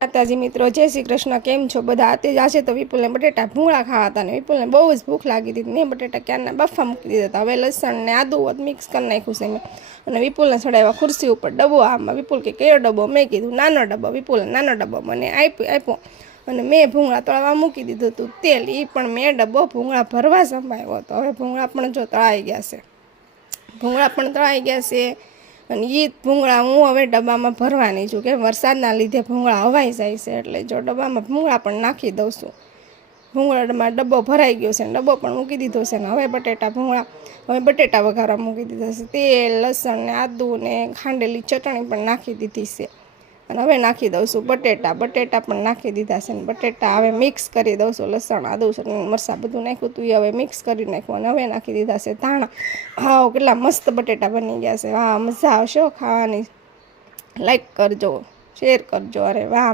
માતાજી મિત્રો, જય શ્રી કૃષ્ણ. કેમ છો બધા? આતે જ આજે તો વિપુલને બટેટા ભૂંગળા ખાવા હતા ને વિપુલને બહુ જ ભૂખ લાગી હતી. મેં બટેટા ક્યારના બફા મૂકી દીધા હતા. હવે લસણ ને આદુ મિક્સ કરી નાખ્યું છે મેં અને વિપુલને ચડાવ્યા ખુરશી ઉપર. ડબ્બો આમાં વિપુલ કે કયો ડબ્બો? મેં કીધું નાનો ડબ્બો. વિપુલે નાનો ડબ્બો મને આપ્યો અને મેં ભૂંગળા તળવા મૂકી દીધું હતું તેલ. એ પણ મેં ડબ્બો ભૂંગળા ભરવા સંભાળ્યો હતો. હવે ભૂંગળા પણ જો તળાઈ ગયા છે. અને એ ભૂંગળા હું હવે ડબ્બામાં ભરવાની છું કે વરસાદના લીધે ભૂંગળા હવાઈ જાય છે. એટલે જો ડબ્બામાં ભૂંગળા પણ નાખી દઉં છું. ભૂંગળામાં ડબ્બો ભરાઈ ગયો છે ને ડબ્બો પણ મૂકી દીધો છે ને હવે બટેટા વઘારવા મૂકી દીધા છે. તેલ, લસણ ને આદુ ને ખાંડેલી ચટણી પણ નાખી દીધી છે અને હવે નાખી દઉં છું બટેટા પણ નાખી દીધા છે ને બટેટા હવે મિક્સ કરી દઉં છું. લસણ, આદુ, ચટણી, મરચાં બધું નાખ્યું હતું એ હવે મિક્સ કરી નાખ્યું અને હવે નાખી દીધા છે ધાણા. હા, કેટલા મસ્ત બટેટા બની ગયા છે. વાહ, મજા આવશે ખાવાની. લાઈક કરજો, શેર કરજો. અરે વાહ.